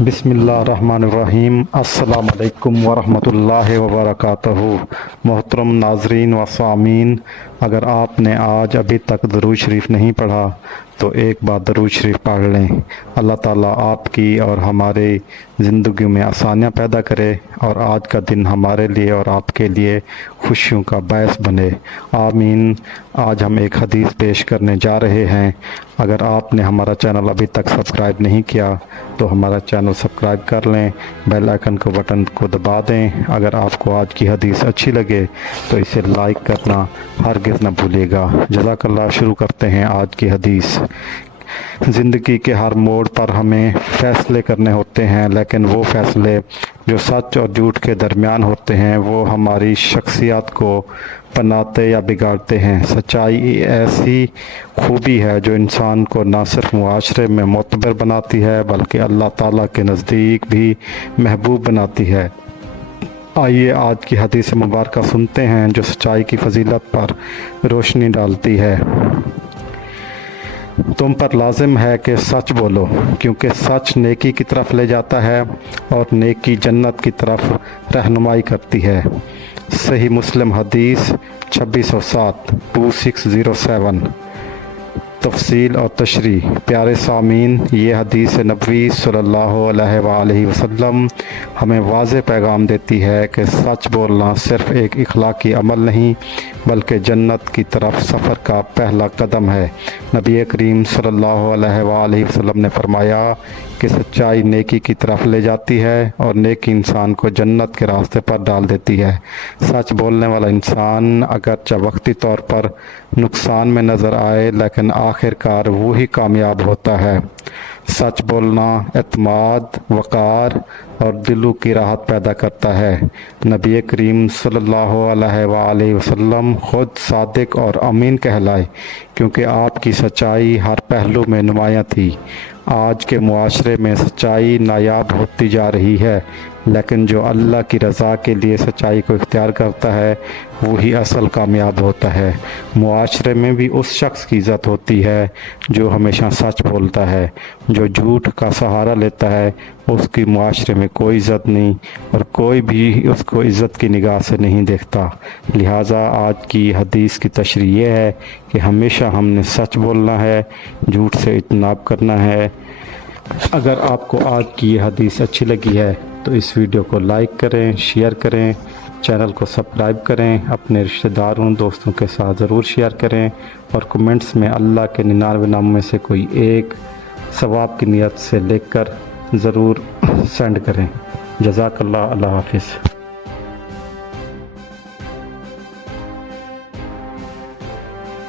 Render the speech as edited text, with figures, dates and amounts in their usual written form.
بسم اللہ الرحمن الرحیم۔ السلام علیکم ورحمۃ اللہ وبرکاتہ۔ محترم ناظرین و سامعین، اگر آپ نے آج ابھی تک درود شریف نہیں پڑھا تو ایک بار درود شریف پڑھ لیں۔ اللہ تعالیٰ آپ کی اور ہمارے زندگی میں آسانیاں پیدا کرے اور آج کا دن ہمارے لیے اور آپ کے لیے خوشیوں کا باعث بنے، آمین۔ آج ہم ایک حدیث پیش کرنے جا رہے ہیں۔ اگر آپ نے ہمارا چینل ابھی تک سبسکرائب نہیں کیا تو ہمارا چینل سبسکرائب کر لیں، بیل آئیکن کو بٹن کو دبا دیں۔ اگر آپ کو آج کی حدیث اچھی لگے تو اسے لائک کرنا ہرگز نہ بھولیے گا۔ جزاک اللہ۔ شروع کرتے ہیں آج کی حدیث۔ زندگی کے ہر موڑ پر ہمیں فیصلے کرنے ہوتے ہیں، لیکن وہ فیصلے جو سچ اور جھوٹ کے درمیان ہوتے ہیں وہ ہماری شخصیت کو بناتے یا بگاڑتے ہیں۔ سچائی ایسی خوبی ہے جو انسان کو نہ صرف معاشرے میں معتبر بناتی ہے بلکہ اللہ تعالیٰ کے نزدیک بھی محبوب بناتی ہے۔ آئیے آج کی حدیث مبارکہ سنتے ہیں جو سچائی کی فضیلت پر روشنی ڈالتی ہے۔ تم پر لازم ہے کہ سچ بولو، کیونکہ سچ نیکی کی طرف لے جاتا ہے اور نیکی جنت کی طرف رہنمائی کرتی ہے۔ صحیح مسلم حدیث 2607 تفصیل اور تشریح۔ پیارے سامعین، یہ حدیث نبوی صلی اللہ علیہ وآلہ وسلم ہمیں واضح پیغام دیتی ہے کہ سچ بولنا صرف ایک اخلاقی عمل نہیں بلکہ جنت کی طرف سفر کا پہلا قدم ہے۔ نبی کریم صلی اللہ علیہ وآلہ وسلم نے فرمایا کہ سچائی نیکی کی طرف لے جاتی ہے اور نیکی انسان کو جنت کے راستے پر ڈال دیتی ہے۔ سچ بولنے والا انسان اگرچہ وقتی طور پر نقصان میں نظر آئے لیکن آخر کار وہی کامیاب ہوتا ہے۔ سچ بولنا اعتماد، وقار اور دلوں کی راحت پیدا کرتا ہے۔ نبی کریم صلی اللہ علیہ وآلہ وسلم خود صادق اور امین کہلائے کیونکہ آپ کی سچائی ہر پہلو میں نمایاں تھی۔ آج کے معاشرے میں سچائی نایاب ہوتی جا رہی ہے، لیکن جو اللہ کی رضا کے لیے سچائی کو اختیار کرتا ہے وہی اصل کامیاب ہوتا ہے۔ معاشرے میں بھی اس شخص کی عزت ہوتی ہے جو ہمیشہ سچ بولتا ہے۔ جو جھوٹ کا سہارا لیتا ہے اس کی معاشرے میں کوئی عزت نہیں اور کوئی بھی اس کو عزت کی نگاہ سے نہیں دیکھتا۔ لہٰذا آج کی حدیث کی تشریح یہ ہے کہ ہمیشہ ہم نے سچ بولنا ہے، جھوٹ سے اجتناب کرنا ہے۔ اگر آپ کو آج کی یہ حدیث اچھی لگی ہے تو اس ویڈیو کو لائک کریں، شیئر کریں، چینل کو سبسکرائب کریں، اپنے رشتہ داروں دوستوں کے ساتھ ضرور شیئر کریں اور کمنٹس میں اللہ کے 99 ناموں میں سے کوئی ایک ثواب کی نیت سے لکھ کر ضرور سینڈ کریں۔ جزاک اللہ۔ اللہ حافظ۔